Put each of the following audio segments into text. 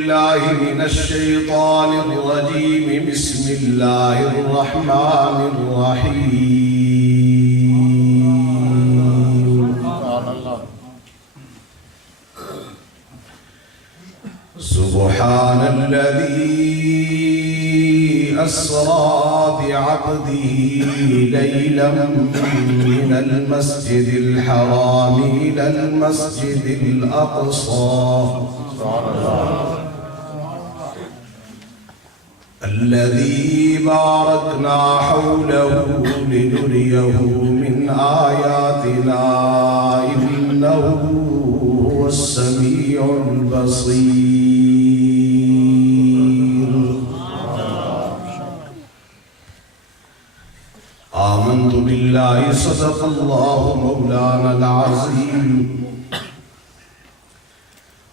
الله من الشيطان الرجيم بسم الله الرحمن الرحيم سبحان الذي أسرى بعبده ليلا من المسجد الحرام إلى المسجد الأقصى الذي باركنا حوله لنريه من آياتنا إنه هو السميع البصير آمنت بالله صدق الله مولانا العظيم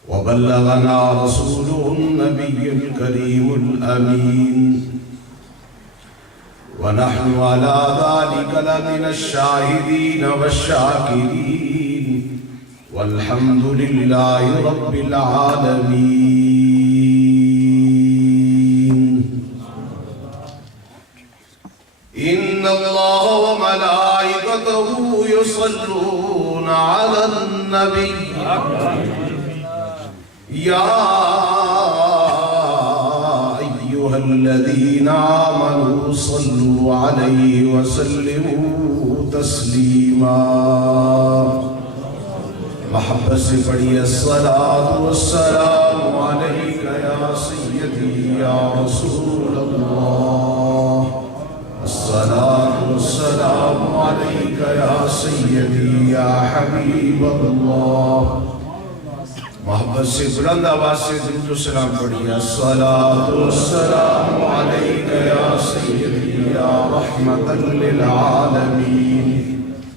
وبلغنا رسوله النبي الكريم الأمين ونحن على ذلك لمن الشاهدين والشاكرين والحمد لله رب العالمين إن الله وملائكته يصلون على النبي يا أيها الذين آمنوا صلوا عليه وسلموا تسليما محبت سے پڑھیے الصلاة والسلام عليك يا سيدي يا رسول الله الصلاة والسلام عليك يا سيدي يا حبيب الله محبت سے بلند آواز سے درود و سلام پڑھیے الصلاة والسلام علیک یا سیدی یا رحمتا للعالمین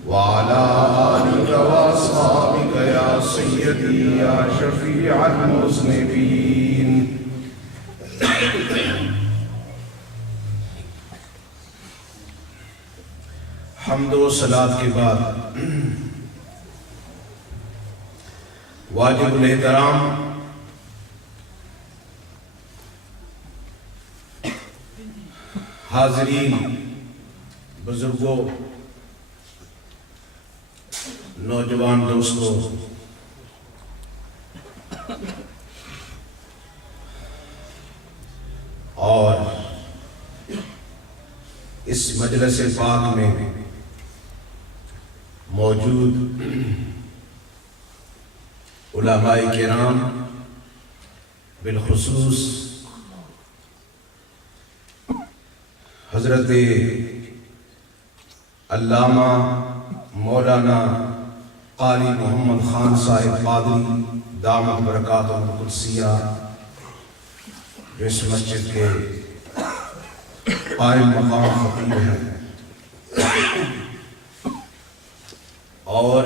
وعلا آلک واصحابک یا سیدی یا شفیع المذنبین حمد و صلاة کے بعد واجب الاحترام حاضرین بزرگوں نوجوان دوستوں اور اس مجلس پاک میں موجود علماء کرام بالخصوص حضرت علامہ مولانا قاری محمد خان صاحب قادری دامت برکاتہ القدسیہ جو اس مسجد کے قائم مقام خطیب ہیں اور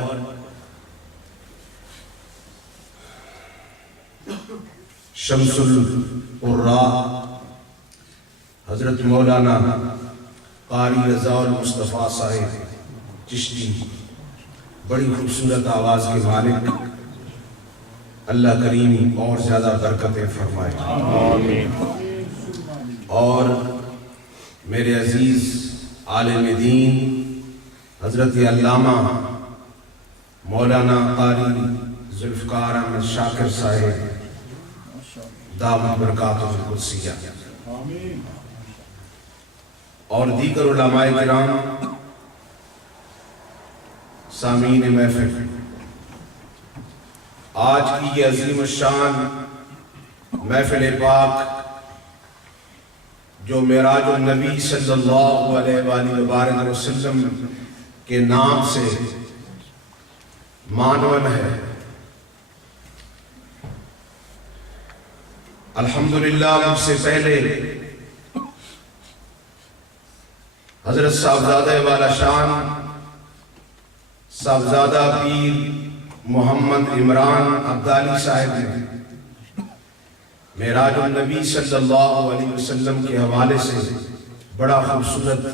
شمس القراء حضرت مولانا قاری رضا المصطفیٰ صاحب چشتی بڑی خوبصورت آواز کے مالک اللہ کریم اور زیادہ برکتیں فرمائے آمین اور میرے عزیز عالم دین حضرت علامہ مولانا قاری ذوالفقار احمد شاکر صاحب دامت برکاتہ القدسیہ اور دیگر علماء کرام سامعین محفل آج کی یہ عظیم الشان محفل پاک جو معراج النبی صلی اللہ علیہ وآلہ وسلم کے نام سے معنون ہے الحمدللہ مجھ سے پہلے حضرت صاحبزادہ والا شان صاحبزادہ پیر محمد عمران عبدالی صاحب نے معراج النبی صلی اللہ علیہ وسلم کے حوالے سے بڑا خوبصورت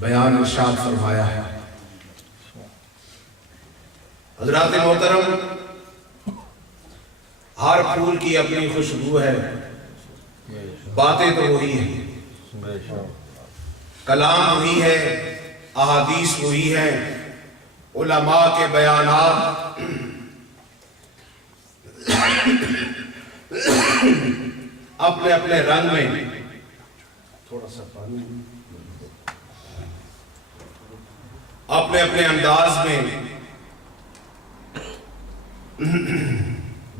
بیان ارشاد فرمایا ہے حضرات محترم ہر پھول کی اپنی خوشبو ہے، باتیں تو وہی ہیں، کلام وہی ہے، احادیث وہی ہے، علماء کے بیانات اپنے اپنے رنگ میں، تھوڑا سا پانی، اپنے اپنے انداز میں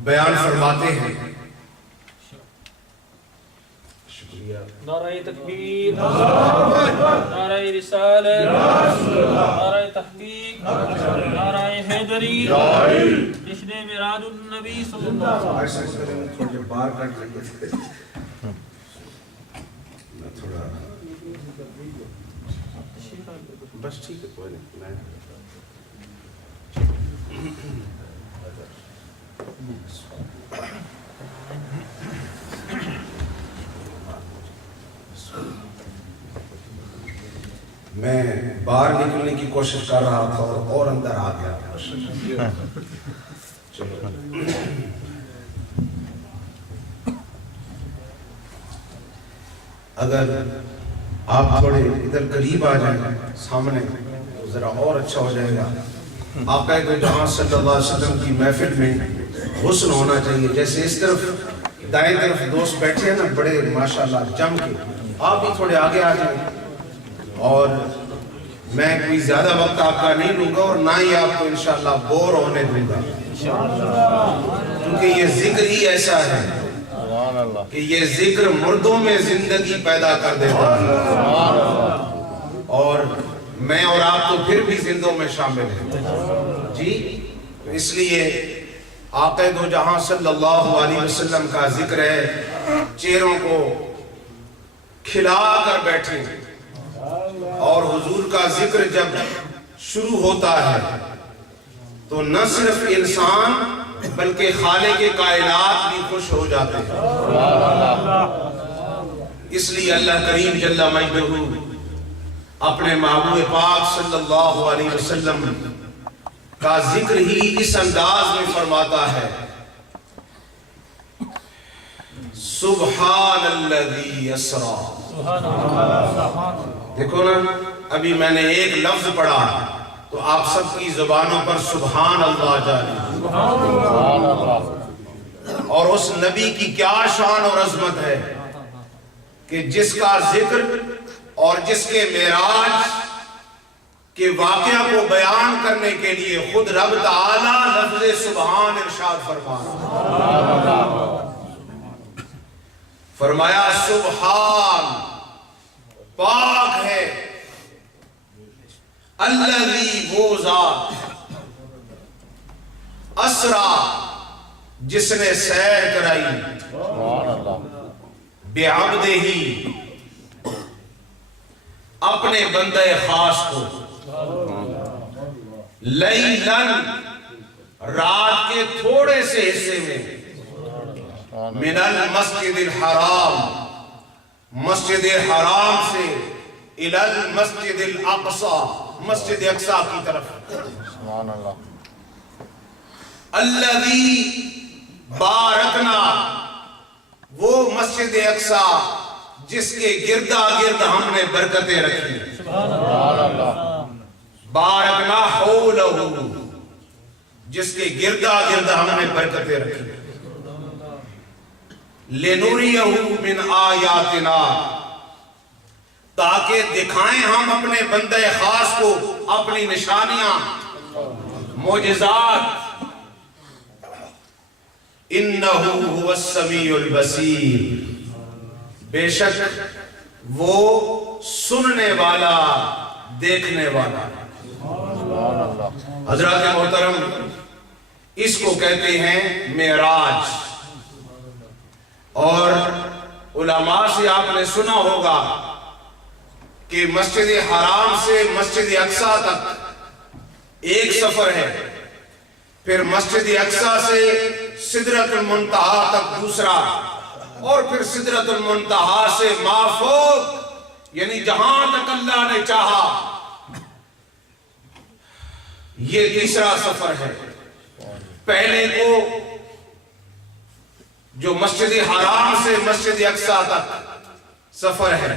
بیان فرماتے ہیں۔ شکریہ۔ نعرہ تکبیر، نعرہ رسالت، نعرہ تحقیق، نعرہ حیدری، جشن میلاد النبی صلی اللہ علیہ وسلم۔ تھوڑے بار کٹ لگے تھے، تھوڑا بس ٹھیک ہے، کوئی نہیں۔ میں باہر نکلنے کی کوشش کر رہا تھا اور اندر آ گیا۔ چلو اگر آپ تھوڑے ادھر قریب آ جائیں سامنے تو ذرا اور اچھا ہو جائے گا۔ آقا دو جہاں صلی اللہ علیہ وسلم کی محفل میں حسن ہونا چاہیے۔ جیسے اس طرف دائیں طرف دوست بیٹھے ہیں نا بڑے ماشاءاللہ جم کے، آپ بھی تھوڑے آگے آ جائیں، اور میں کوئی زیادہ وقت آپ کا نہیں لوں گا اور نہ ہی آپ کو انشاءاللہ بور ہونے دوں گا، کیونکہ یہ ذکر ہی ایسا ہے کہ یہ ذکر مردوں میں زندگی پیدا کر دیتا ہے، اور میں اور آپ تو پھر بھی زندوں میں شامل ہیں جی۔ اس لیے آقا دو جہاں صلی اللہ علیہ وسلم کا ذکر ہے، چہروں کو کھلا کر بیٹھے، اور حضور کا ذکر جب شروع ہوتا ہے تو نہ صرف انسان بلکہ خالق کائنات بھی خوش ہو جاتے ہیں۔ اس لیے اللہ کریم جل مجدہ اپنے محبوب پاک صلی اللہ علیہ وسلم کا ذکر ہی اس انداز میں فرماتا ہے، سبحان الذی اسریٰ۔ دیکھو نا، ابھی میں نے ایک لفظ پڑھا تو آپ سب کی زبانوں پر سبحان اللہ جاری، اور اس نبی کی کیا شان اور عظمت ہے کہ جس کا ذکر اور جس کے معراج کے واقعہ کو بیان کرنے کے لیے خود رب تعالی لفظ سبحان ارشاد فرمایا سبحان پاک ہے، الذی وہ ذات، اسرا جس نے سیر کرائی، بعبدہ اپنے بندے خاص کو، لیلاً رات کے تھوڑے سے حصے میں، من المسجد الحرام مسجد حرام سے، الی المسجد الاقصی مسجد اقصی کی طرف، الذی بارکنا وہ مسجد اقصی جس کے گردا گرد ہم نے برکتیں رکھی، بارکنا حولہ جس کے گردا گرد ہم نے برکتیں رکھی، لنوریہ من آیاتنا تاکہ دکھائیں ہم اپنے بندے خاص کو اپنی نشانیاں معجزات، انہ هو السمیع البصیر بے شک وہ سننے والا دیکھنے والا۔ حضرات محترم، اس کو کہتے ہیں معراج، اور علماء سے آپ نے سنا ہوگا کہ مسجد حرام سے مسجد اقصی تک ایک سفر ہے، پھر مسجد اقصی سے سدرۃ المنتہا تک دوسرا، اور پھر سدرۃ المنتہا سے ما فوق، یعنی جہاں تک اللہ نے چاہا، یہ تیسرا سفر ہے۔ پہلے کو جو مسجد حرام سے مسجد اقصی تک سفر ہے،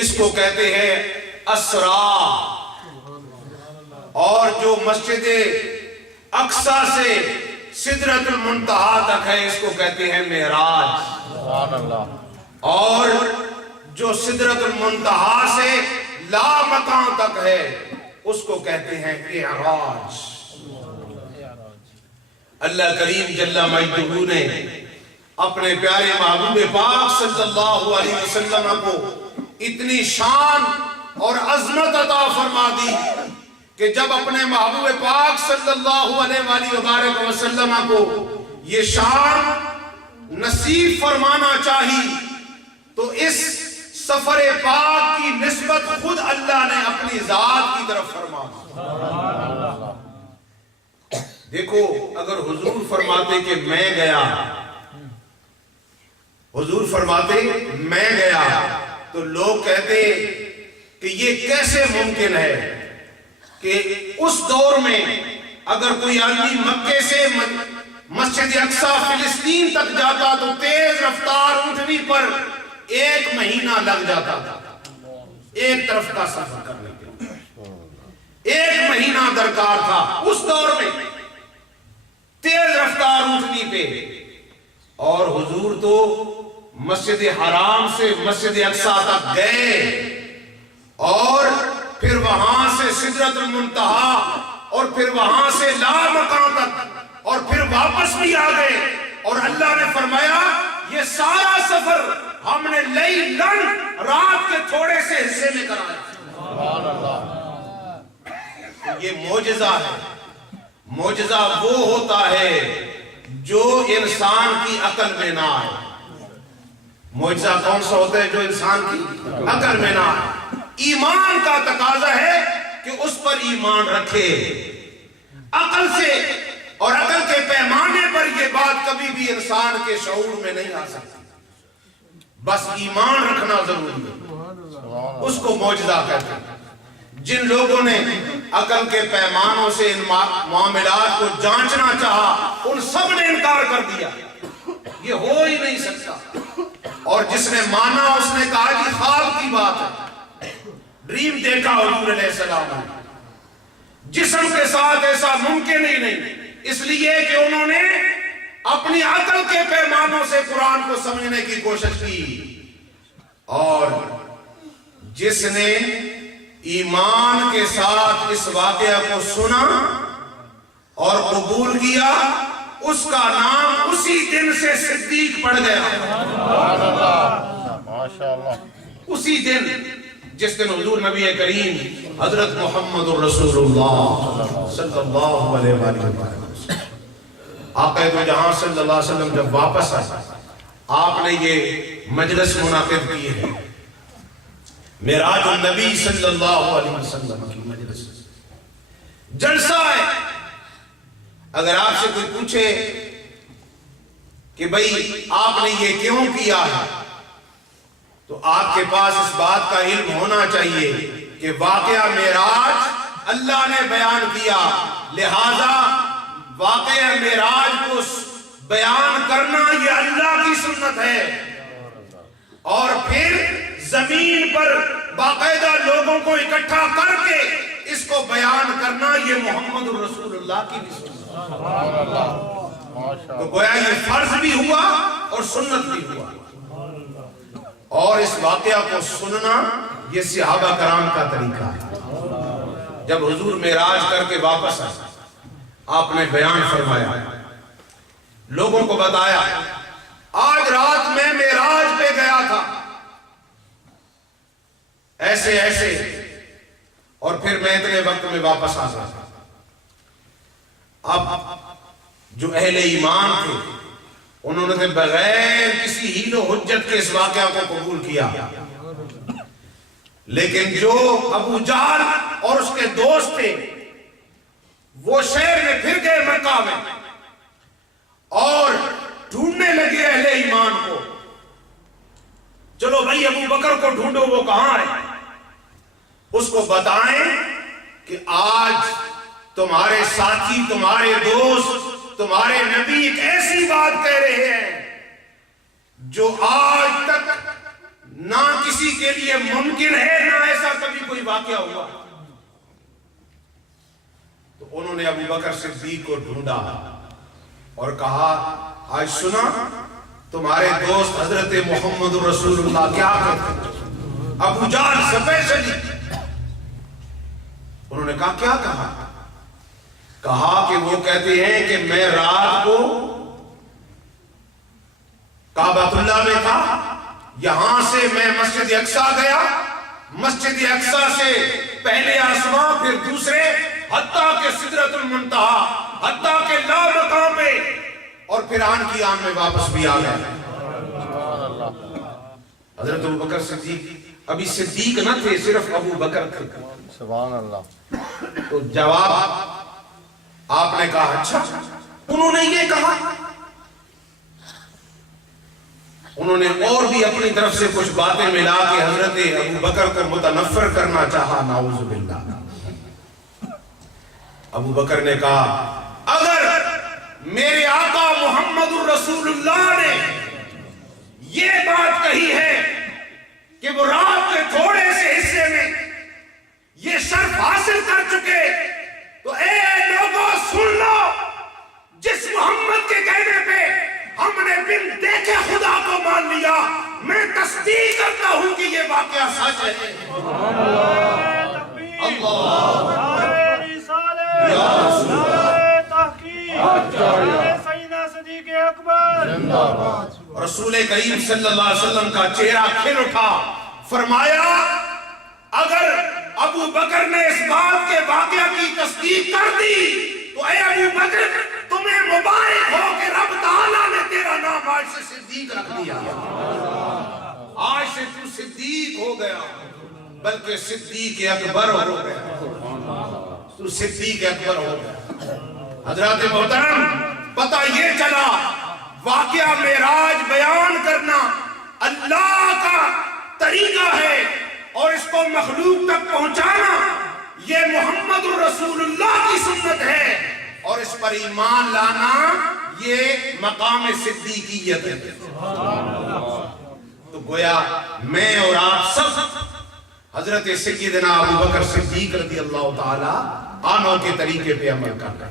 اس کو کہتے ہیں اسرا، اور جو مسجد اقصی سے سدرۃ المنتہا تک ہے اس کو کہتے ہیں معراج، سبحان اللہ، اور جو سدرۃ المنتہا سے لا مکان تک ہے اس کو کہتے ہیں اعراج۔ اللہ کریم جل مجدہ نے اپنے پیارے محبوب پاک صلی اللہ علیہ وسلم کو اتنی شان اور عظمت عطا فرما دی کہ جب اپنے محبوب پاک صلی اللہ علیہ وآلہ وسلم کو یہ شان نصیب فرمانا چاہی تو اس سفر پاک کی نسبت خود اللہ نے اپنی ذات کی طرف فرما دی۔ دیکھو اگر حضور فرماتے کہ میں گیا، حضور فرماتے میں گیا، تو لوگ کہتے کہ یہ کیسے ممکن ہے کہ اس دور میں اگر کوئی آدمی مکے سے مسجد اقصی فلسطین تک جاتا تو تیز رفتار اونٹنی پر 1 مہینہ لگ جاتا تھا ایک طرف کا سفر کرنے کے، 1 مہینہ درکار تھا اس دور میں تیز رفتار اونٹنی پہ، اور حضور تو مسجد حرام سے مسجد اقصی تک گئے اور پھر وہاں سے سدرۃ المنتہا اور پھر وہاں سے لا مکان تک اور پھر واپس بھی آ گئے، اور اللہ نے فرمایا یہ سارا سفر ہم نے لیلن رات کے تھوڑے سے حصے میں کرایا۔ سبحان اللہ، یہ معجزہ ہے۔ معجزہ وہ ہوتا ہے جو انسان کی عقل میں نہ آئے۔ معجزہ کون سا ہوتا ہے جو انسان کی عقل میں نہ آئے؟ ایمان کا تقاضا ہے کہ اس پر ایمان رکھے عقل سے، اور عقل کے پیمانے پر یہ بات کبھی بھی انسان کے شعور میں نہیں آ سکتی، بس ایمان رکھنا ضروری ہے، اس کو معجزہ کہتے ہیں۔ جن لوگوں نے عقل کے پیمانوں سے ان معاملات کو جانچنا چاہا ان سب نے انکار کر دیا، یہ ہو ہی نہیں سکتا، اور جس نے مانا اس نے کہا کہ خواب کی بات ہے، ڈریم دیکھا حضور علیہ السلام نے، جسم کے ساتھ ایسا ممکن ہی نہیں، اس لیے کہ انہوں نے اپنی عقل کے پیمانوں سے قرآن کو سمجھنے کی کوشش کی، اور جس نے ایمان کے ساتھ اس واقعہ کو سنا اور قبول کیا اس کا نام اسی دن سے صدیق پڑ گیا۔ ماشاءاللہ، اسی دن جس دن حضور نبی کریم حضرت محمد رسول اللہ صلی اللہ علیہ وسلم آقا دو جہاں صلی اللہ علیہ وسلم جب واپس آئے، آپ نے یہ مجلس منعقد کی ہے، معراج النبی صلی اللہ علیہ وسلم کی مجلس، جلسہ ہے۔ اگر آپ سے کوئی پوچھے کہ بھئی آپ نے یہ کیوں کیا ہے تو آپ کے پاس اس بات کا علم ہونا چاہیے کہ واقعہ معراج اللہ نے بیان کیا، لہذا واقعہ معراج کو بیان کرنا یہ اللہ کی سنت ہے، اور پھر زمین پر باقاعدہ لوگوں کو اکٹھا کر کے اس کو بیان کرنا یہ محمد رسول اللہ کی بھی سنت ہے۔ تو گویا یہ فرض بھی ہوا اور سنت بھی ہوا، اور اس واقعہ کو سننا یہ صحابہ کرام کا طریقہ ہے۔ جب حضور معراج کر کے واپس آئے آپ نے بیان فرمایا، لوگوں کو بتایا آج رات میں معراج پہ گیا تھا ایسے ایسے، اور پھر میں اتنے وقت میں واپس آ گیا۔ اب جو اہل ایمان تھے انہوں نے بغیر کسی حیل و حجت کے اس واقعہ کو قبول کیا، لیکن جو ابو جہل اور اس کے دوست تھے وہ شہر میں پھر گئے مکہ میں اور ڈھونڈنے لگے اہل ایمان کو، چلو بھائی ابو بکر کو ڈھونڈو، وہ کہاں ہے، اس کو بتائیں کہ آج تمہارے ساتھی، تمہارے دوست، تمہارے نبی ایک ایسی بات کہہ رہے ہیں جو آج تک نہ کسی کے لیے ممکن ہے نہ ایسا کبھی کوئی واقعہ ہوا. تو انہوں نے ابو بکر صدیق کو ڈھونڈا اور کہا آج سنا تمہارے دوست حضرت محمد رسول اللہ کیا کہتے ہیں. ابو جہل اسپیشلی انہوں نے کہا کیا کہا؟ کہا کہ وہ کہتے ہیں کہ میں رات کو کعبۃ اللہ میں تھا, یہاں سے میں مسجد اقصیٰ گیا, مسجد اقصیٰ سے پہلے آسمان پھر دوسرے, حتیٰ کہ سدرۃ المنتہا, حتیٰ کہ لا مقام پہ, اور پھر آن کی آن میں واپس بھی آ گئے. حضرت ابو بکر صدیق ابھی صدیق نہ تھے, صرف ابو بکر تھے. سبحان اللہ. تو جواب آپ نے کہا اچھا. انہوں نے یہ کہا, انہوں نے اور بھی اپنی طرف سے کچھ باتیں ملا کے حضرت ابو بکر کو متنفر کرنا چاہا. نعوذ باللہ. ابو بکر نے کہا اگر میرے آقا محمد الرسول اللہ نے یہ بات کہی ہے کہ وہ رات کے تھوڑے سے حصے میں یہ شرف حاصل کر چکے, تو اے لوگوں سن لو, جس محمد کے کہنے پہ ہم نے بن دیکھے خدا کو مان لیا, میں تصدیق کرتا ہوں کہ یہ واقعہ سچ ہے. اللہ رسول کریم صلی اللہ علیہ وسلم کا چہرہ کھل اٹھا, فرمایا اگر ابو بکر نے اس بات کے واقعہ کی تصدیق کر دی تو اے ابو بکر تمہیں مبارک ہو کہ رب تعالیٰ نے تیرا نام آج سے صدیق رکھ دیا. آج سے تو صدیق ہو گیا, بلکہ صدیق اکبر ہو گیا. تو صدیق اکبر ہو گیا. حضرات محترم, پتہ یہ چلا واقعہ معراج بیان کرنا اللہ کا طریقہ ہے, اور اس کو مخلوق تک پہنچانا یہ محمد الرسول اللہ کی سنت ہے, اور اس پر ایمان لانا یہ مقام صدیقیت ہے. تو گویا میں اور آپ سب حضرت سیدنا ابو بکر صدیق رضی اللہ تعالی عنہ کے طریقے پہ عمل کرتے ہیں.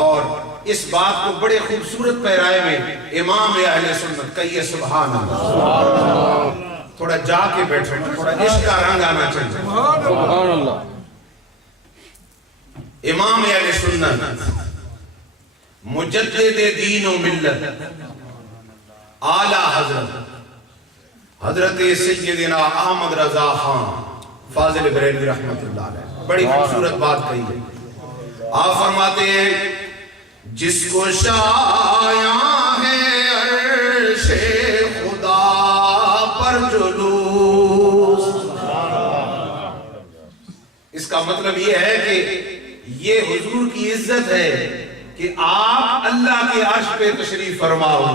اور اس بات کو بڑے خوبصورت پیرائے میں امام اہل سنت کہیے سبحان اللہ. تھوڑا جا کے بیٹھو, تھوڑا عشق کا رنگ آنا چاہیے. سبحان اللہ. امام اہل سنت مجدد دین و ملت اعلی حضرت سیدنا احمد رضا خان فاضل بریلوی رحمت اللہ علیہ بڑی خوبصورت بات کہی ہے. آپ فرماتے ہیں جس کو شایاں ہے عرش خدا پر جلوس. اس کا مطلب یہ ہے کہ یہ حضور کی عزت ہے کہ آپ اللہ کے عرش پہ تشریف فرما ہو.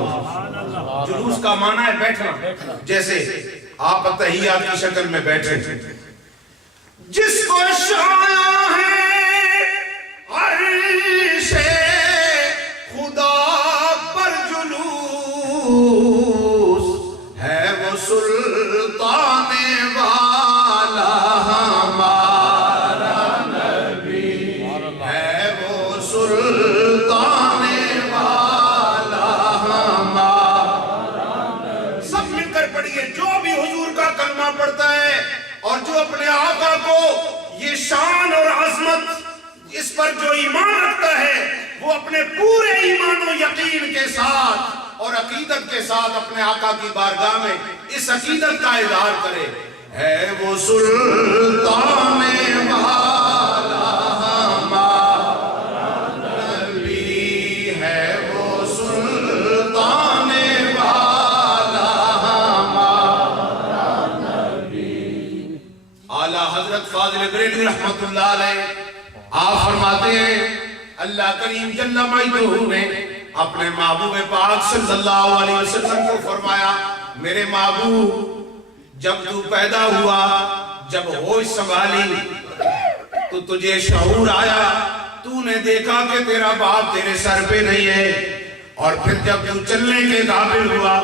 جلوس کا معنی ہے بیٹھنا, جیسے آپ تحیات کی شکل میں بیٹھے. جس کو شایاں ہے عرش خدا پر جلوس ہے وہ سلطان والا ہمارا نبی, ہے وہ سلطان والا ہمارا نبی. سب مل کر پڑھیے, جو بھی حضور کا کلمہ پڑھتا ہے اور جو اپنے آقا کو یہ شان اور عظمت اس پر جو ایمان رکھتا ہے وہ اپنے پورے ایمان و یقین کے ساتھ اور عقیدت کے ساتھ اپنے آقا کی بارگاہ میں اس عقیدت کا اظہار کرے, ہے وہ سلطان والا ہمارا نبی, ہے وہ سلطان والا ہمارا نبی. اعلیٰ حضرت فاضل بریلوی رحمت اللہ علیہ آپ فرماتے ہیں اللہ کریم جل مجدہ نے اپنے محبوب پاک صلی اللہ علیہ وسلم کو فرمایا میرے محبوب جب تو پیدا ہوا, جب ہوش سنبھالی تو تجھے شعور آیا, تو نے دیکھا کہ تیرا باپ تیرے سر پہ نہیں ہے, اور پھر جب تو چلنے کے قابل ہوا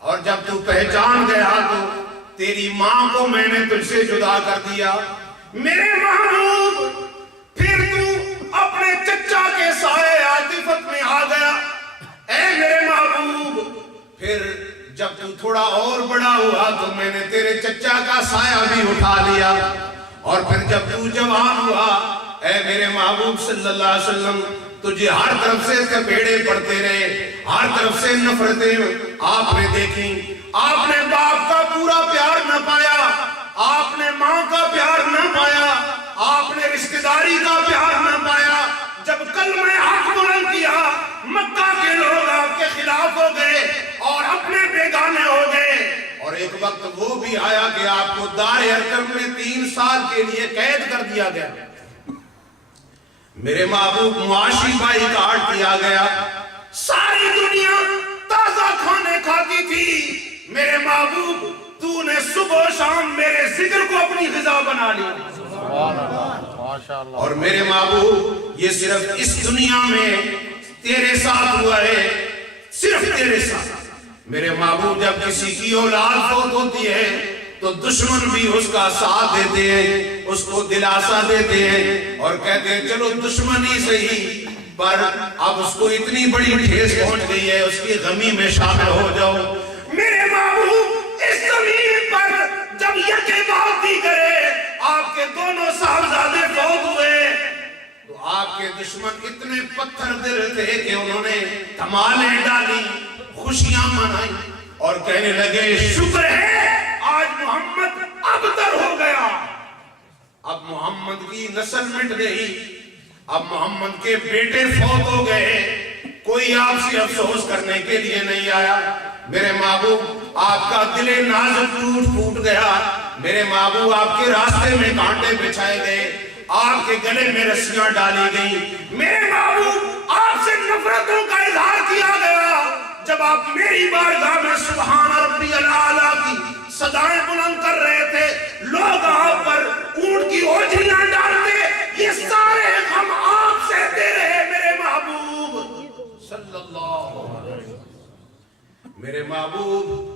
اور جب تو پہچان گیا تو تیری ماں کو میں نے تجھ سے جدا کر دیا میرے محبوب پھر تو اپنے چچا کے سائے عاطفت میں آ گیا اے میرے محبوب پھر جب تو تھوڑا اور بڑا ہوا تو میں نے تیرے چچا کا سایہ بھی اٹھا لیا اور پھر جب تو جوان ہوا اے میرے محبوب صلی اللہ علیہ وسلم تجھے ہر طرف سے کپیڑے پڑتے رہے ہر طرف سے نفرتیں آپ نے دیکھی آپ نے باپ کا پورا پیار نہ پایا آپ نے ماں کا پیار نہ پایا آپ نے رشتہ داری کا پیار نہ پایا جب کلمہ حق بلند کیا مکہ کے لوگ آپ کے خلاف ہو گئے اور اپنے بیگانے ہو گئے اور ایک وقت وہ بھی آیا کہ آپ کو دار ارقم میں 3 سال کے لیے قید کر دیا گیا میرے محبوب معاشی بائی کاٹ دیا گیا ساری دنیا تازہ کھانے کھاتی تھی میرے محبوب تو نے صبح و شام میرے ذکر کو اپنی غذا بنا لیا اور میرے محبوب یہ صرف اس دنیا میں تیرے ساتھ ہوا ہے صرف تیرے ساتھ میرے محبوب جب کسی کی اولاد فوت ہوتی ہے تو دشمن بھی اس کا ساتھ دیتے ہیں اس کو دلاسا دیتے ہیں اور کہتے ہیں چلو دشمن ہی صحیح پر اب اس کو اتنی بڑی ٹھیس پہنچ گئی ہے اس کی غمی میں شامل ہو جاؤ میرے محبوب اس زمین پر جب یکے بات دی کرے آپ کے دونوں صاحبزادے فوت ہوئے تو آپ کے دشمن اتنے پتھر دل تھے کہ انہوں نے دھمالیں ڈالی خوشیاں منائی اور کہنے لگے شکر ہے آج محمد ابتر ہو گیا اب محمد کی نسل مٹ گئی اب محمد کے بیٹے فوت ہو گئے کوئی آپ سے افسوس کرنے کے لیے نہیں آیا میرے محبوب آپ کا دل نازک ٹوٹ گیا میرے محبوب آپ کے راستے میں کانٹے بچھائے گئے آپ کے گلے میں رسیاں ڈالی گئی میرے محبوب آپ سے نفرتوں کا اظہار کیا گیا جب آپ میری بارگاہ میں سبحان ربی الاعلیٰ کی صدائیں بلند کر رہے تھے لوگ آپ پر اونٹ کی اوجھلیاں ڈالتے یہ سارے ہم آپ سے دے رہے میرے محبوب صلی اللہ علیہ وسلم میرے محبوب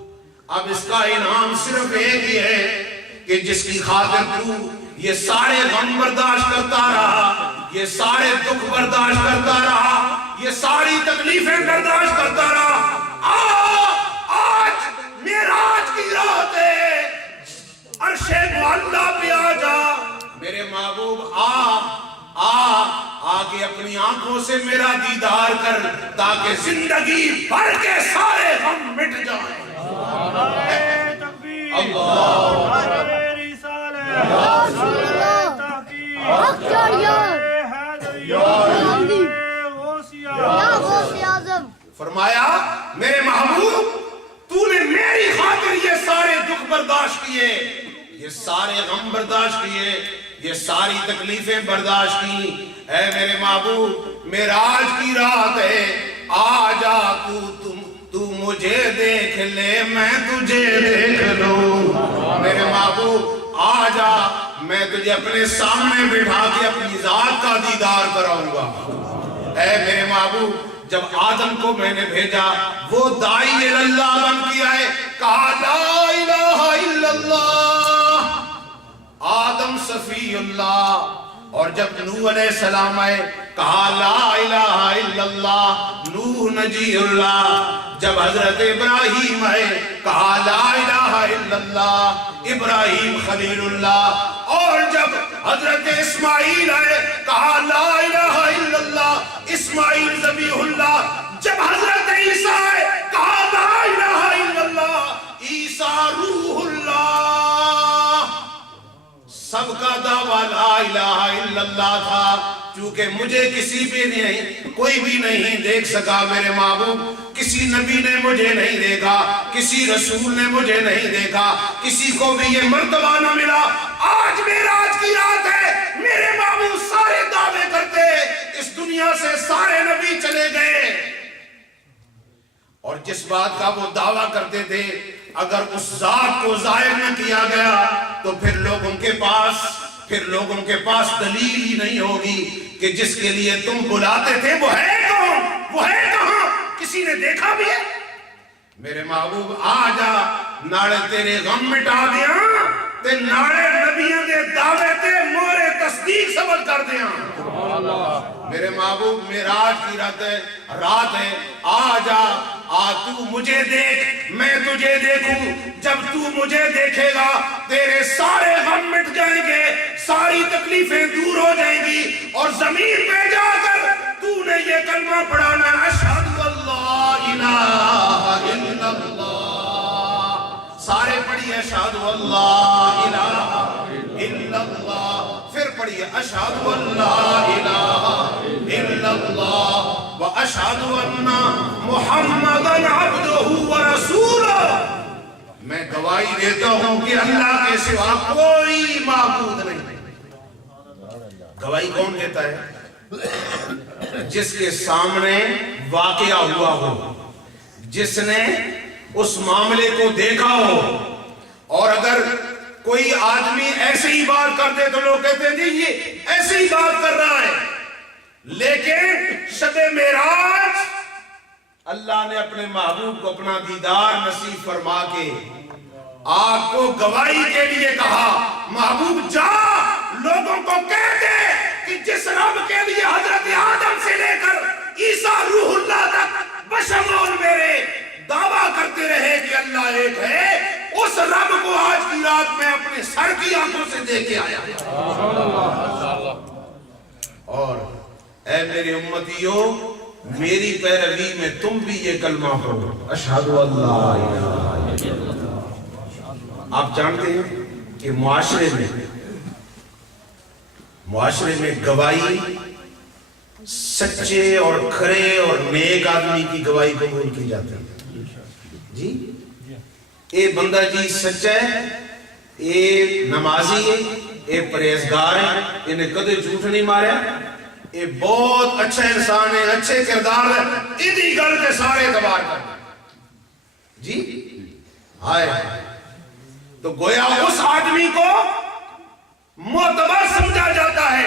اب اس کا انعام صرف ایک ہی ہے کہ جس کی خاطر تو یہ سارے غم برداشت کرتا رہا یہ سارے دکھ برداشت کرتا رہا یہ ساری تکلیفیں برداشت کرتا رہا آج معراج کی رات ہے عرش معلیٰ پہ آ جا میرے محبوب آ کے اپنی آنکھوں سے میرا دیدار کر تاکہ زندگی بھر کے سارے غم مٹ جائیں فرمایا میرے محبوب تو نے میری خاطر یہ سارے دکھ برداشت کیے یہ سارے غم برداشت کیے یہ ساری تکلیفیں برداشت کی اے میرے محبوب معراج کی رات ہے آ جا تو مجھے دیکھ لے میں تجھے دیکھ لوں میرے محبوب آ جا میں تجھے اپنے سامنے بٹھا کے اپنی ذات کا دیدار کراؤں گا اے میرے محبوب جب آدم کو میں نے بھیجا وہ داعی اللہ بن کے آئے کہا لا الہ الا اللہ آدم صفی اللہ اور جب نوح علیہ السلام آئے کہا لا الہ الا اللہ نوح نجی اللہ جب حضرت ابراہیم آئے کہا لا الہ الا اللہ ابراہیم خلیل اللہ اور جب حضرت اسماعیل آئے کہا لا الہ الا اللہ اسماعیل ذبیح اللہ جب حضرت عیسیٰ آئے کہا لا الہ الا اللہ عیسیٰ روح اللہ سب کا دعویٰ لا الہ الا اللہ تھا چونکہ مجھے کسی بھی نہیں کوئی بھی نہیں دیکھ سکا میرے محبوب کسی نبی نے مجھے نہیں دیکھا کسی رسول نے مجھے نہیں دیکھا کسی کو بھی یہ مرتبہ نہ ملا آج معراج کی رات ہے میرے محبوب سارے دعوے کرتے اس دنیا سے سارے نبی چلے گئے اور جس بات کا وہ دعویٰ کرتے تھے اگر اس ذات کو ظاہر نہ کیا گیا تو پھر لوگوں کے پاس دلیل ہی نہیں ہوگی کہ جس کے لیے تم بلاتے تھے وہ ہے کون وہ ہے کہاں کسی نے دیکھا بھی ہے؟ میرے محبوب آ جا ناڑے تیرے غم مٹا دیا تے ناڑے نبیوں دے دعوے تے مورے تصدیق ثبت کر دیا. میرے محبوب معراج کی رات ہے. آ جا تو مجھے دیکھ میں تجھے دیکھوں. جب تو مجھے دیکھے گا تیرے سارے غم مٹ جائیں گے, ساری تکلیفیں دور ہو جائیں گی, اور زمین پہ جا کر تو نے یہ کلمہ پڑھانا اشہد اللہ الہ الا اللہ. سارے پڑھیے اشہد اللہ الہ الا اللہ. پھر پڑھیے اشہد اللہ الہ الا اللہ واشہد ان محمدا عبدہ ورسولہ. میں گواہی دیتا ہوں کہ اللہ کے سوا کوئی معبود نہیں. گواہی کون دیتا ہے؟ جس کے سامنے واقعہ ہوا ہو, جس نے اس معاملے کو دیکھا ہو. اور اگر کوئی آدمی ایسے ہی بات کر دے تو لوگ کہتے ہیں جی یہ ایسے ہی بات کر رہا ہے, لیکن شب معراج اللہ نے اپنے محبوب کو اپنا دیدار نصیب فرما کے آپ کو گواہی کے لیے کہا. محبوب جا لوگوں کو کہہ دے کہ جس رب کے لیے حضرت آدم سے لے کر عیسیٰ روح اللہ تک بشمول میرے دعویٰ کرتے رہے کہ اللہ ایک ہے, اس رب کو آج کی رات میں اپنے سر کی آنکھوں سے دیکھ کے آیا. اور اے میری امتیوں, میری پیروی میں تم بھی یہ کلمہ پڑھو اشہد اللہ الہ الا اللہ. آپ جانتے ہیں کہ معاشرے میں گواہی سچے اور کھرے اور نیک آدمی کی گواہی قبول کی جاتی ہے. جی اے بندہ جی سچا ہے, اے نمازی ہے, اے پرہیزگار ہے, انہیں کدے جھوٹ نہیں ماریا, اے بہت اچھا انسان ہے, اچھے کردار ہے, ادھی گل کے سارے اعتبار کر جی آئے. تو گویا اس آدمی کو معتبر سمجھا جاتا ہے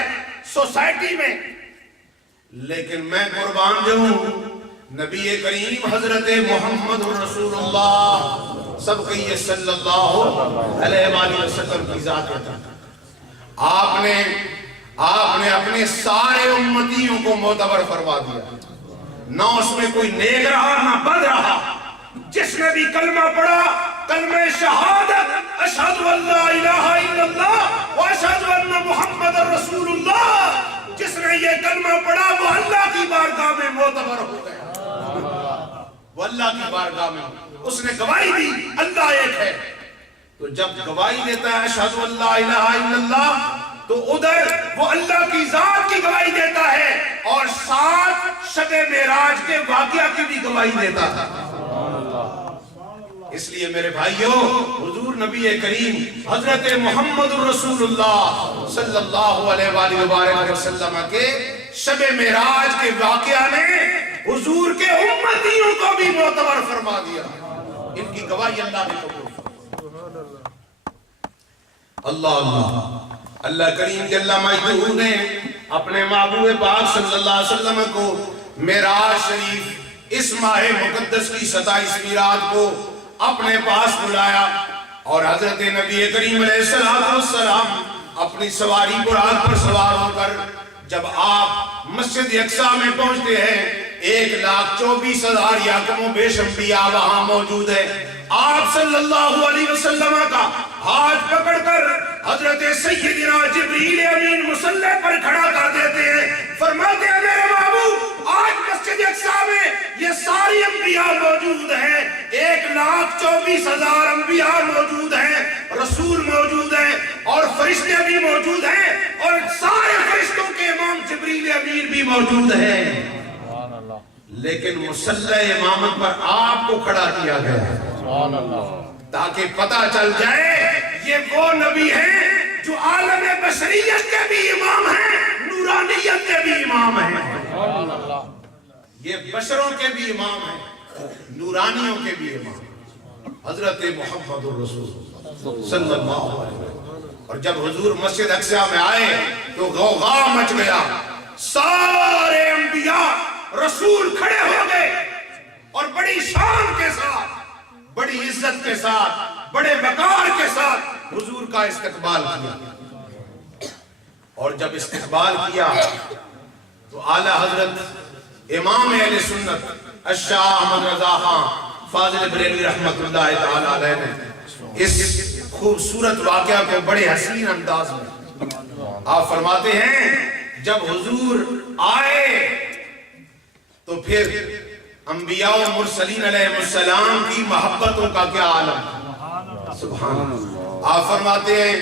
سوسائٹی میں. لیکن میں قربان جو ہوں نبی کریم حضرت محمد رسول اللہ سب کہیے صلی اللہ علیہ وآلہ وسلم کی ذات ہے. آپ نے اپنے سارے امتیوں کو معتبر فرما دیا, نہ اس میں کوئی نیک رہا نہ بد رہا. جس نے بھی کلمہ پڑھا کلمہ شہادت اشہد اللہ الہ الا اللہ واشہد ان محمد رسول اللہ, جس نے یہ کلمہ پڑھا وہ اللہ کی بارگاہ میں معتبر ہو گیا. وہ اللہ کی بارگاہ میں اس نے گواہی دی اللہ ایک ہے. تو جب گواہی دیتا ہے اشہد اللہ الہ الا اللہ, تو ادھر وہ اللہ کی ذات کی گواہی دیتا ہے اور ساتھ شب معراج کے واقعہ کی بھی گواہی دیتا ہے. اس لیے میرے بھائیوں, حضور نبی کریم حضرت محمد رسول اللہ صلی اللہ علیہ وآلہ وسلم کے شب معراج کے واقعہ نے حضور کے امتیوں کو بھی معتبر فرما دیا. ان کی گواہی اللہ نے قبول. اللہ کریم جل مجدہ نے اپنے محبوب پاک صلی اللہ علیہ وسلم کو معراج شریف اس ماہ مقدس کی 27ویں رات کو اپنے پاس بلایا, اور حضرت نبی کریم علیہ السلام اپنی سواری براق پر سوار ہو کر جب آپ مسجد اقصی میں پہنچتے ہیں, 1,24,000 یا کم و بیش انبیاء وہاں موجود ہے. آپ صلی اللہ علیہ وسلم کا ہاتھ پکڑ کر حضرت سیدنا جبریل امین مصلی پر کھڑا کر دیتے ہیں, فرماتے ہیں میرے محبوب آج مسجد اقصی میں یہ ساری انبیاء موجود ہیں, 1,24,000 انبیاء موجود ہیں, رسول موجود ہیں اور فرشتے بھی موجود ہیں, اور سارے فرشتوں کے امام جبریل امین بھی موجود ہیں. لیکن مصلی امامت پر آپ کو کھڑا کیا گیا ہے تاکہ پتہ چل جائے یہ وہ نبی ہیں جو عالم بشریت کے بھی امام ہیں, نورانیت کے بھی امام ہیں. یہ بشروں کے بھی امام ہیں, نورانیوں کے بھی امام حضرت محمد الرسول صلی اللہ علیہ وسلم. اور جب حضور مسجد اقصی میں آئے تو غوغا مچ گیا, سارے انبیاء رسول کھڑے ہو گئے, اور بڑی شان کے ساتھ، بڑی عزت کے ساتھ، بڑے وقار کے ساتھ حضور کا استقبال کیا. اور جب استقبال کیا تو اعلیٰ حضرت امام اہل سنت الشاہ احمد رضا خان فاضل بریلوی رحمت اللہ تعالی علیہ نے اس خوبصورت واقعہ کو بڑے حسین انداز میں آپ فرماتے ہیں جب حضور آئے تو پھر انبیاء و مرسلین علیہ السلام کی محبتوں کا کیا عالم. سبحان اللہ. آپ فرماتے ہیں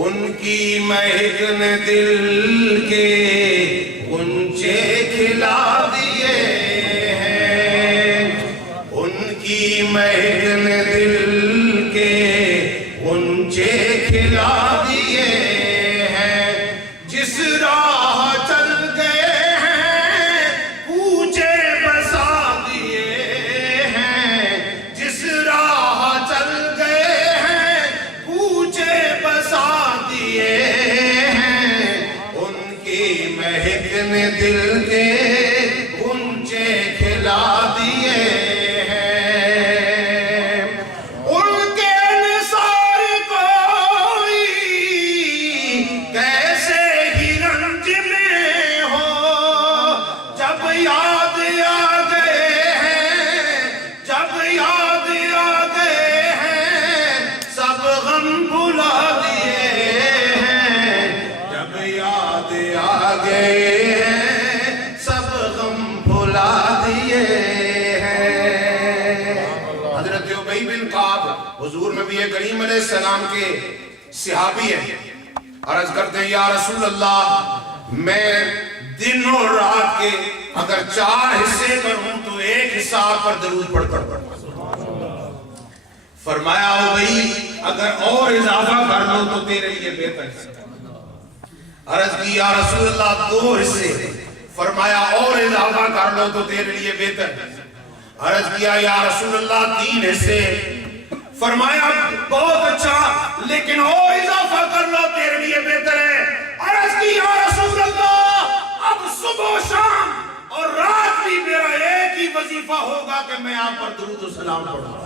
ان کی مہک نے دل کے غنچے کھلا دیے ہیں، ان کی مہک نے دل کے غنچے کھلا دیے ہیں، جس راہ چل گئے ہیں کوچے بسا دیے ہیں، جس راہ چل گئے ہیں کوچے بسا دیے ہیں، ان کی مہک نے دل کے غنچے کھلا دیے ہیں، ان کے نثار کوئی کیسے ہی رنج میں ہو، جب یاد آ گئے ہیں، جب یاد آ گئے ہیں سب غم بھلا دیے ہیں، جب یاد آ گئے ہیں سب غم بھلا دیے ہیں. حضرت ابی بن کعب حضور نبی کریم علیہ السلام کے صحابی ہیں. عرض کرتے ہیں یا رسول اللہ میں دن اور رات کے اگر 4 حصے کروں تو ایک حصہ آپ پر درود پڑھ کر فرمایا ابی اگر اور اضافہ کر لو تو تیرے لیے بہتر ہے. عرض کی یا رسول اللہ 2 حصے، فرمایا اور اضافہ کر لو تو تیرے لیے بہتر ہے. عرض کیا یا رسول اللہ 3 حصے، فرمایا بہت اچھا لیکن اور اضافہ کر لو تیرے لیے بہتر ہے. عرض کی یا رسول اللہ اب صبح و شام اور رات بھی میرا ایک ہی وظیفہ ہوگا کہ میں آپ پر درود و سلام پڑھوں.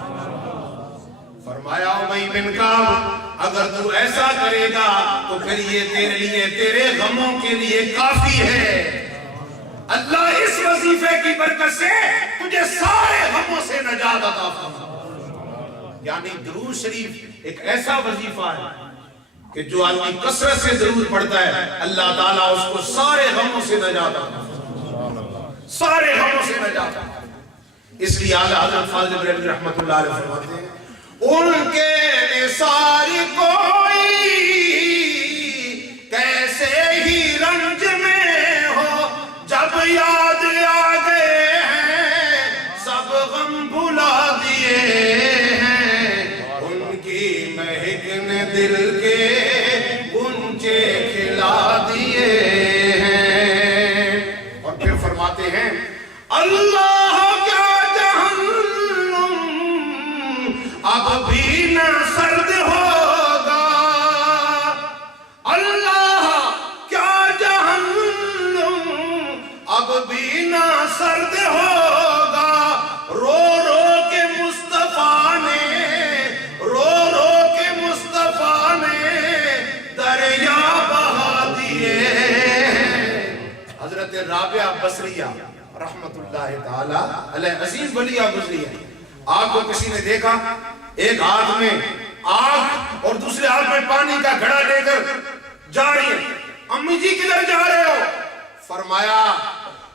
فرمایا ابی بن کعب اگر تو ایسا کرے گا تو پھر یہ تیرے لیے تیرے غموں کے لیے کافی ہے. اللہ اس وظیفے کی برکت سے تجھے سارے غموں سے نجات عطا فرمائے. یعنی درود شریف ایک ایسا وظیفہ ہے کہ جو آدمی کثرت سے درود پڑھتا ہے اللہ تعالیٰ اس کو سارے غموں سے نجات عطا فرمائے، سارے غموں سے نجات عطا فرمائے. اس لیے اعلیٰ حضرت فاضل بریلوی رحمت اللہ علیہ فرماتے ہیں ان کے نثار کوئی کیسے ہی رنج میں ہو، جب یاد آ گئے ہیں سب غم بھلا دیے ہیں، ان کی مہک نے دل کے غنچے کھلا دیے ہیں. اور پھر فرماتے ہیں اللہ کیا جہنم اب بھی نہ سرد ہوگا، اللہ کیا جہنم اب بھی نہ سرد ہوگا. رو رو کے مصطفیٰ نے، رو رو کے مصطفیٰ نے دریا بہا دیے. حضرت رابعہ بصریہ رحمت اللہ تعالی علیہ عزیز ولیہ گزری ہے. آپ کو کسی نے دیکھا ایک ہاتھ میں آگ اور دوسرے ہاتھ میں پانی کا گھڑا لے کر جا رہی ہے. امی جی کدھر جا رہے ہو؟ فرمایا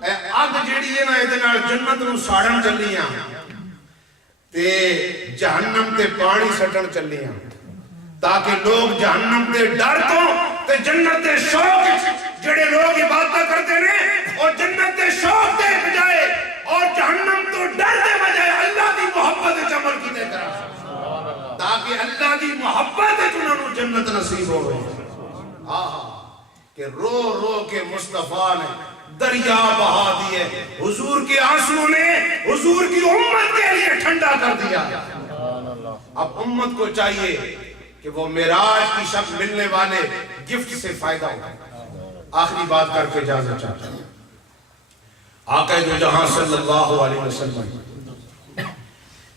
اگ جیڑی ہے نا ادھر جنت نو ساڑن چلیاں تے جہنم تے پانی سٹن چلیاں تاکہ لوگ جہنم تے ڈر تو تے جنت تے شوق جڑے لوگ عبادت کرتے ہیں اور جنت تے شوق دے بجائے اور جہنم تو ڈر دے بجائے اللہ دی محبت عمل کیتے کرا تاکہ اللہ دی محبت انہوں جنت نصیب ہوئے. کہ رو رو کے مصطفیٰ نے دریا بہا دیے، حضور کے آنسو نے حضور کی امت کے لیے ٹھنڈا کر دیا. اب امت کو چاہیے کہ وہ معراج کی شب ملنے والے گفٹ سے فائدہ اٹھائے. آخری بات کر کے اجازت چاہتا ہوں. آقا دو جہاں صلی اللہ علیہ وسلم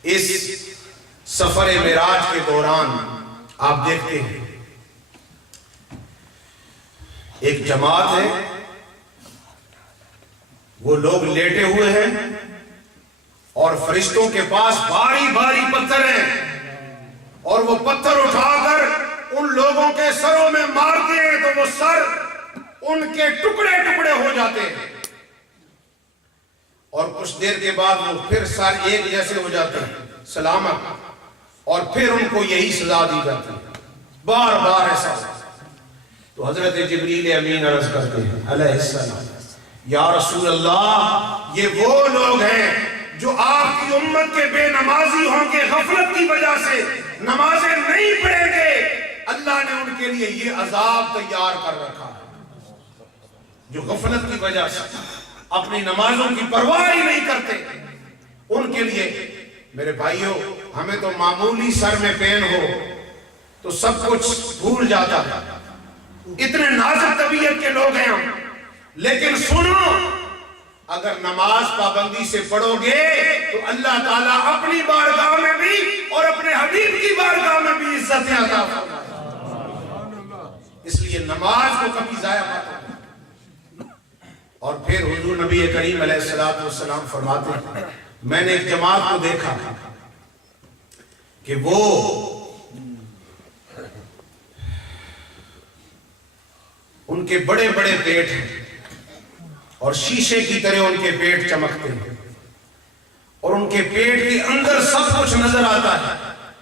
اس سفر معراج کے دوران آپ دیکھتے ہیں ایک جماعت ہے، وہ لوگ لیٹے ہوئے ہیں اور فرشتوں کے پاس بھاری بھاری پتھر ہیں، اور وہ پتھر اٹھا کر ان لوگوں کے سروں میں مارتے ہیں تو وہ سر ان کے ٹکڑے ٹکڑے ہو جاتے ہیں، اور کچھ دیر کے بعد وہ پھر سر ایک جیسے ہو جاتے ہیں سلامت، اور پھر ان کو یہی سزا دی جاتی ہے، بار بار ایسا۔ تو حضرت جبریل امین عرض کرتے ہیں علیہ السلام، یا رسول اللہ، یہ وہ لوگ ہیں جو آپ کی امت کے بے نمازی ہوں گے، غفلت کی وجہ سے نمازیں نہیں پڑھیں گے، اللہ نے ان کے لیے یہ عذاب تیار کر رکھا ہے، جو غفلت کی وجہ سے اپنی نمازوں کی پرواہ ہی نہیں کرتے، ان کے لیے۔ میرے بھائیوں، ہمیں تو معمولی سر میں پین ہو تو سب کچھ بھول جاتا ہے، اتنے نازک طبیعت کے لوگ ہیں ہم، لیکن سنو، اگر نماز پابندی سے پڑھو گے تو اللہ تعالیٰ اپنی بارگاہ میں بھی اور اپنے حبیب کی بارگاہ میں بھی عزتیں عطا فرمائے، اس لیے نماز کو کبھی ضائع مت کرو۔ اور پھر حضور نبی کریم علیہ السلام فرماتے ہیں، میں نے ایک جماعت کو دیکھا کہ وہ ان کے بڑے بڑے پیٹ ہیں اور شیشے کی طرح ان کے پیٹ چمکتے ہیں، اور ان کے پیٹ کے اندر سب کچھ نظر آتا ہے،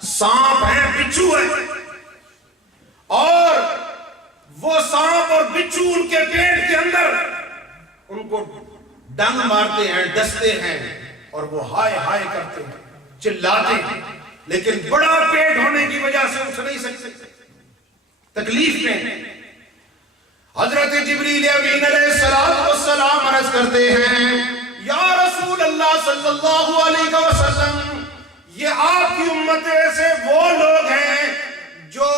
سانپ ہے، بچھو ہے، اور وہ سانپ اور بچھو ان کے پیٹ کے اندر ان کو ڈنگ مارتے ہیں، ڈستے ہیں، اور وہ ہائے ہائے کرتے ہیں، چلاتے ہیں، لیکن بڑا پیٹ ہونے کی وجہ سے اٹھ نہیں سکتے، تکلیف میں ہیں۔ حضرت جبریل امین علیہ السلام عرض کرتے ہیں، یا رسول اللہ صلی اللہ علیہ وسلم، یہ آپ کی امت سے وہ لوگ ہیں جو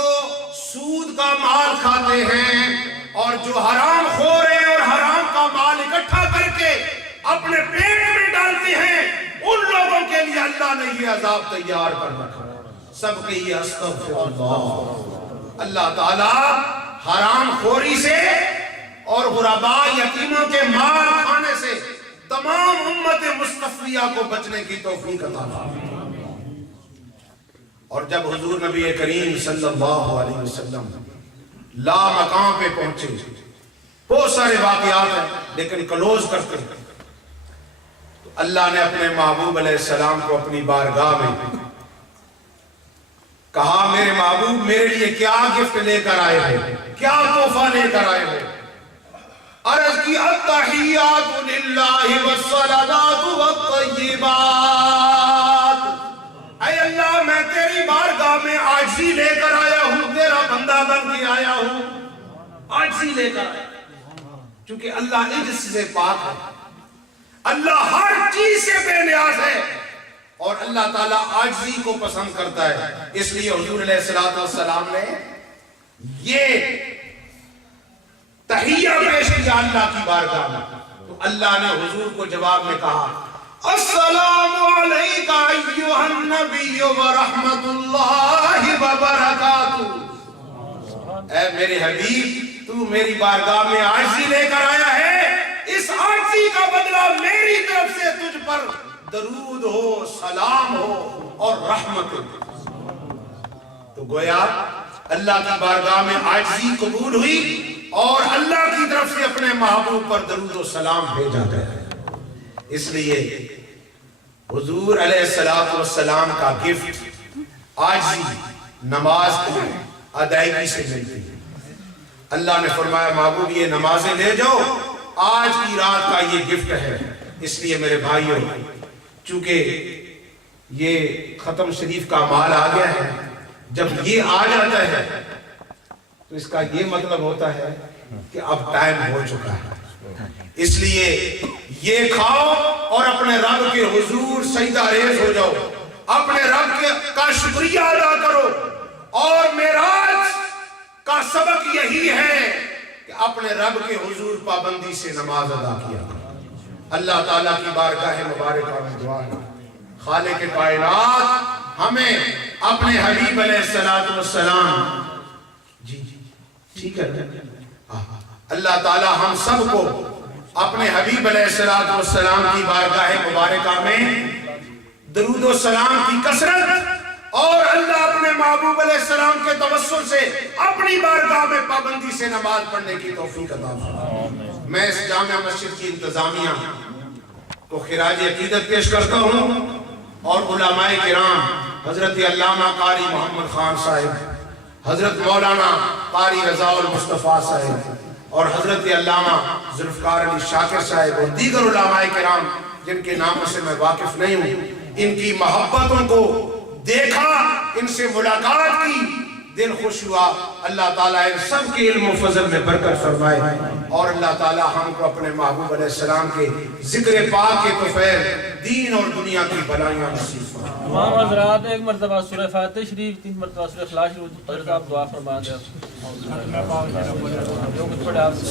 سود کا مال کھاتے ہیں اور جو حرام خور ہیں اور حرام کا مال اکٹھا کر کے اپنے پیٹ میں ڈالتے ہیں، ان لوگوں کے لیے اللہ نے یہ عذاب تیار کر رکھا۔ سب کہیے استغفر اللہ۔ اللہ تعالیٰ حرام خوری سے اور غرباء یتیموں کے مال کھانے سے تمام امت مصطفیہ کو بچنے کی توفیق عطا فرمائے۔ اور جب حضور نبی کریم صلی اللہ علیہ وسلم لا مقام پہ پہنچے، بہت سارے واقعات ہیں لیکن کلوز کرتے ہیں، تو اللہ نے اپنے محبوب علیہ السلام کو اپنی بارگاہ میں کہا، میرے محبوب میرے لیے کیا گفٹ لے کر آئے ہو، کیا تحفہ لے کر آئے ہو؟ عرض کی، التحیات للہ والصلوات والطیبات۔ اے اللہ، میں تیری بارگاہ میں عاجزی لے کر آیا ہوں، تیرا بندہ بن کے آیا ہوں، عاجزی لے کر آیا ہوں، چونکہ اللہ عجز سے پاک ہے، اللہ ہر چیز سے بے نیاز ہے، اور اللہ تعالیٰ عاجزی کو پسند کرتا ہے۔ اس لیے حضور علیہ السلام نے یہ تحیہ پیش کیا اللہ کی بارگاہ میں، تو اللہ نے حضور کو جواب میں کہا، السلام علیکہ ایھا النبی ورحمۃ اللہ وبرکاتہ۔ اے میرے حبیب، تو میری بارگاہ میں عاجزی لے کر آیا ہے، اس عاجزی کا بدلہ میری طرف سے تجھ پر درود ہو، سلام ہو اور رحمت ہو۔ تو گویا اللہ کی بارگاہ میں عاجزی قبول ہوئی اور اللہ کی طرف سے اپنے محبوب پر درود و سلام بھیجا گیا۔ اس لیے حضور علیہ السلام کا گفٹ عاجزی نماز کی ادائیگی سے ملتی ہے۔ اللہ نے فرمایا، محبوب یہ نمازیں لے جاؤ، آج کی رات کا یہ گفٹ ہے۔ اس لیے میرے بھائیوں، چونکہ یہ ختم شریف کا مال آ گیا ہے، جب یہ آ جاتا ہے تو اس کا یہ مطلب ہوتا ہے کہ اب ٹائم ہو چکا ہے۔ اس لیے یہ کھاؤ اور اپنے رب کے حضور سجدہ ریز ہو جاؤ، اپنے رب کا شکریہ ادا کرو۔ اور معراج کا سبق یہی ہے کہ اپنے رب کے حضور پابندی سے نماز ادا کیا۔ اللہ تعالیٰ کی بارگاہ مبارکہ میں دعا ہے، خالق کائنات ہمیں اپنے حبیب علیہ السلام جی ٹھیک ہے اللہ تعالی ہم سب کو اپنے حبیب علیہ السلام کی بارگاہ مبارکہ میں درود و سلام کی کثرت اور اللہ اپنے محبوب علیہ السلام کے توسل سے اپنی بارگاہ میں پابندی سے نماز پڑھنے کی توفیق عطا فرمائے۔ میں اس جامع مسجد کی انتظامیہ کو خراج عقیدت پیش کرتا ہوں اور علماء کرام حضرت علامہ قاری محمد خان صاحب، حضرت مولانا قاری رضا المصطفیٰ صاحب اور حضرت علامہ ذوالفقار علی شاکر صاحب اور دیگر علماء کرام جن کے ناموں سے میں واقف نہیں ہوں، ان کی محبتوں کو دیکھا، ان سے ملاقات کی، دل خوش ہوا۔ اللہ تعالیٰ ان سب کے علم و فضل میں برکت فرمائے اور اللہ تعالیٰ ہم کو اپنے محبوب علیہ السلام کے ذکر پاک کے طفیل دین اور دنیا کی بلائیاں نصیب فرمائے۔ تمام حضرات ایک مرتبہ سورہ فاتح شریف، 3 مرتبہ سورہ اخلاص شریف، حضرت آپ دعا فرما دیں۔ جو کچھ پڑھے آپ سے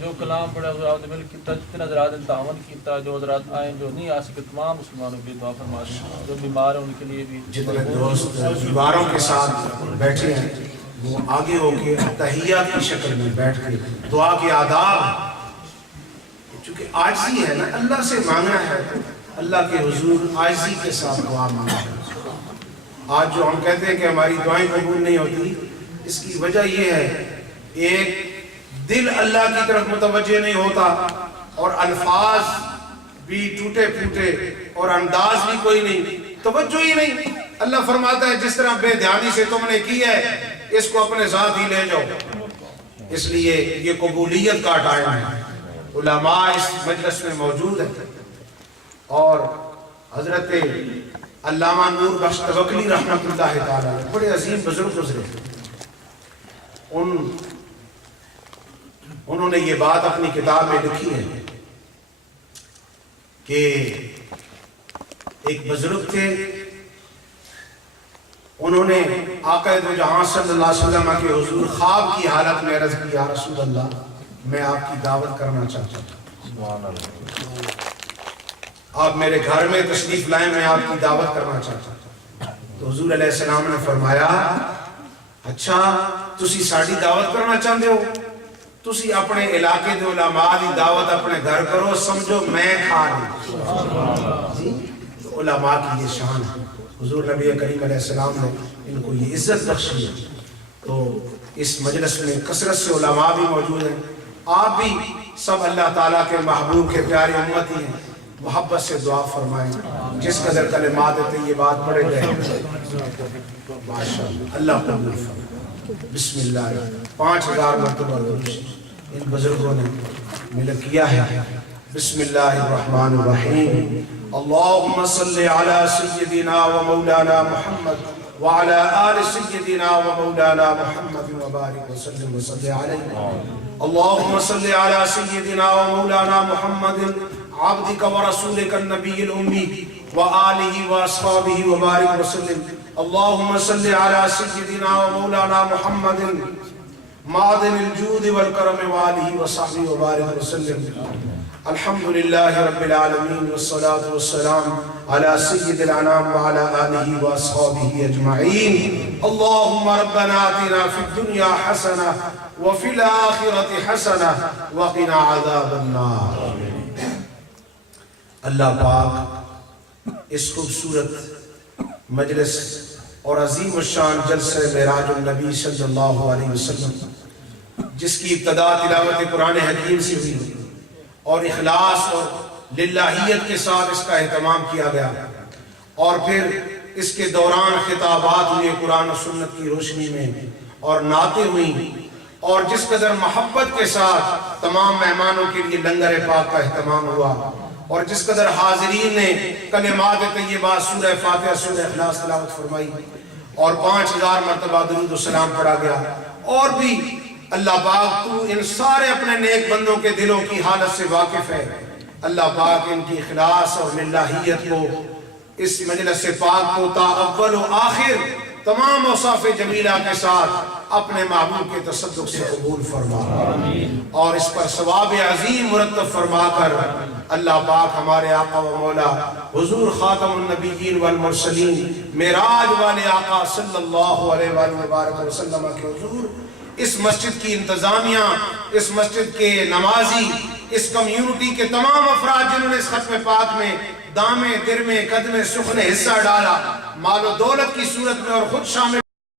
جو کلام پڑھا حضرات مل کیتا، جتنے حضرات نے تعاون کیتا، جو حضرات آئیں جو نہیں آ سکے، تمام مسلمانوں کی دعا فرما دیں، جو بیمار ہیں ان کے لیے بھی۔ جتنے دوست بیماروں کے ساتھ بیٹھے ہیں وہ آگے ہو کے تحیات کی شکل میں بیٹھ کے دعا کے آداب، چونکہ عاجزی ہے نا، اللہ سے مانگنا ہے، اللہ کے حضور عاجزی کے ساتھ دعا مانگنا ہے۔ آج جو ہم کہتے ہیں کہ ہماری دعائیں قبول نہیں ہوتی، اس کی وجہ یہ ہے ایک دل اللہ کی طرف متوجہ نہیں ہوتا اور الفاظ بھی ٹوٹے پھوٹے اور انداز بھی کوئی نہیں، توجہ ہی نہیں۔ اللہ فرماتا ہے جس طرح بے دھیانی سے تم نے کی ہے اس کو اپنے ساتھ ہی لے جاؤ۔ اس لیے یہ قبولیت کا ٹائم ہے، علماء اس مجلس میں موجود ہیں اور حضرت علامہ نور بخش توکلی رحمۃ اللہ تعالیٰ بڑے عظیم بزرگ گزرے، انہوں نے یہ بات اپنی کتاب میں لکھی ہے کہ ایک بزرگ تھے، انہوں نے آقا دو جہاں صلی اللہ علیہ وسلم کے حضور خواب کی حالت میں عرض کی، یا رسول اللہ میں آپ کی دعوت کرنا چاہتا ہوں، آپ میرے گھر میں تشریف لائیں، میں آپ کی دعوت کرنا چاہتا ہوں۔ تو حضور علیہ السلام نے فرمایا اچھا تسی ساڑی دعوت کرنا چاہتے ہو، تسی اپنے علاقے دے علماء دی دعوت اپنے گھر کرو، سمجھو میں کھا لوں۔ تو علماء کی یہ شان ہے، حضور نبی کریم علیہ السلام نے ان کو یہ عزت بخشی ہے۔ تو اس مجلس میں کثرت سے علماء بھی موجود ہیں، آپ بھی سب اللہ تعالیٰ کے محبوب کے پیارے امتی ہیں، محبت سے دعا فرمائیں، جس قدر کلمات طیبات پڑھے گئے ماشاءاللہ اللہ قبول فرمائے۔ بسم اللہ 5000 مرتبہ ان بزرگوں نے مل کیا ہے۔ بسم اللہ الرحمن الرحیم، اللہم صلی علی سیدنا و مولانا محمد وعلی آل سیدنا و مولانا محمد وبارک وسلم وصلی علیہ۔ اللہم صلی علی سیدنا و مولانا محمد عبدک و رسولک النبی الامی وآلہ واصحابہ وبارک وسلم۔ اللہم صلی علی سیدنا و مولانا محمد معدن الجود والکرم وآلہ وصحبہ وبارک وسلم۔ الحمدللہ رب العالمین والصلاة والسلام علی سید الانام وعلی آلہ واصحابہ اجمعین۔ اللہم ربنا آتنا فی الدنیا حسنہ وفی الآخرۃ حسنہ وقنا عذاب النار۔ اللہ پاک اس خوبصورت مجلس اور عظیم الشان جلسہ معراج النبی صلی اللہ علیہ وسلم، جس کی ابتدا تلاوت قرآن حکیم سے ہوئی اور اخلاص اور للہیت کے ساتھ اس کا اہتمام کیا گیا، اور پھر اس کے دوران خطابات ہوئے قرآن و سنت کی روشنی میں اور نعتیں ہوئیں، اور جس قدر محبت کے ساتھ تمام مہمانوں کے لیے لنگر پاک کا اہتمام ہوا، اور جس قدر حاضرین نے کلمات طیبات سورہ فاتحہ سورہ اخلاص تلاوت فرمائی، اور 5000 مرتبہ درود و سلام پڑھا گیا، اور بھی اللہ پاک تو ان سارے اپنے نیک بندوں کے دلوں کی حالت سے واقف ہے. اللہ پاک ان کی اخلاص اور للہیت کو اس مجلس پاک کو تا اول و آخر تمام اوصاف جمیلہ کے ساتھ اپنے محبوب کے تصدق سے قبول فرما اور اس پر ثواب عظیم مرتب فرما کر اللہ پاک ہمارے آقا و مولا حضور خاتم النبیین والمرسلین معراج والے آقا صلی اللہ علیہ وآلہ وسلم کے حضور اس مسجد کی انتظامیہ، اس مسجد کے نمازی، اس کمیونٹی کے تمام افراد جنہوں نے اس ختم پاک میں دامے درمے قدمے سخن حصہ ڈالا، مال و دولت کی صورت میں اور خود شامل